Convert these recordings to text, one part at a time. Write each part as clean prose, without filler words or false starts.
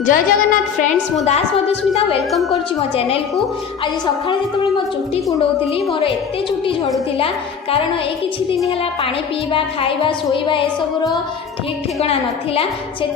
जय जगन्नाथ फ्रेंड्स मु दास मधुस्मिता वेलकम करुच्ची मो चैनल को। आज सकाଳେ जिते मो चुट्टी कुंडौली मोर एत चुट्टी झड़ूला कारण ये किछि दिन है पानी पीवा खाइबा शोइबा एसबूर ठीक ठिकना नाला से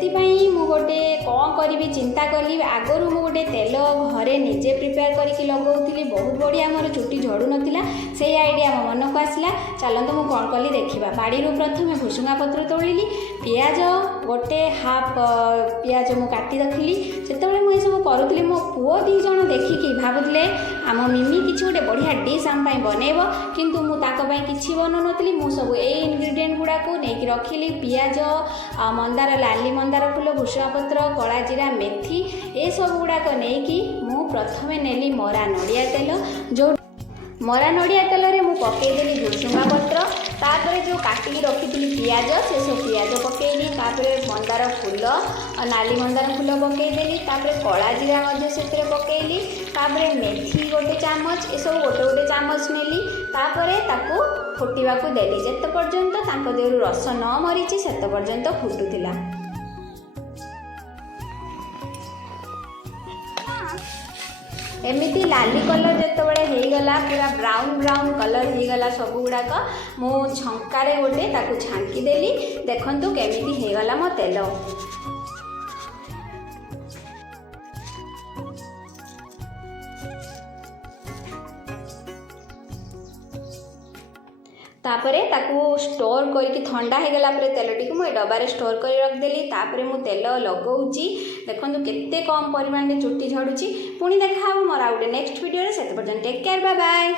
गोटे कौन करी चिंता कली आगु मु गोटे तेल घरे निजे प्रिपेयर करके लगौली बहुत बढ़िया मोर चुट्टी झड़ू नाला से आइडिया मो मन को आसला चलत मु कौन कली देखा बाड़ी प्रथम भुसुंगा पत्र तोलिली पियाज गोटे हाफ पियाज मु काटी रखिली से मुझे सब करुली मो पुओ दी जन देखिकी भावुले आम मिमी किसी गोटे बढ़िया डिश आम बनइब किंतु मुझे किसी बनौ नी मु सब ये इनग्रेडिएंट गुड़ाक नहीं रखिली पियाज मंदार लाली मंदार फूल भुसुंगा पत्र कला जीरा मेथी ये सब गुड़ाक नहीं मु प्रथम नेली मरा नड़िया तेल जो मरा नड़िया तेल रे मु पकईदेली भुसुंगा पत्र तापर जो काटिकी रखी पियाज से सब पियाज पकईली मंदार फूल नाली मंदार फूल पकईदेली कला जीरा से पकईली मेथी गोटे चामच ये सब गोटे गोटे चामच नेली तापर फुटवा देली जिते पर्यंत देहरु रस न मरी से पर्यंत फुटुला। एमती लाली कलर जिते होगला पूरा ब्राउन ब्राउन कलर होगला सब गुड़ाक मु छंकार गोटे ताकू छांकीदेली देखु केमी होगला मो तेल। तापरे ताकू स्टोर करके ठंडा हो गला तेलटी को मुझे डबारे स्टोर कर रखदेली तापरे मु तेल लगौची देखो केते कम परिमाण चुट्टी झड़ुची पुणी देखा मोर आउटे नेक्स्ट वीडियो से टेक केयर बाय बाय।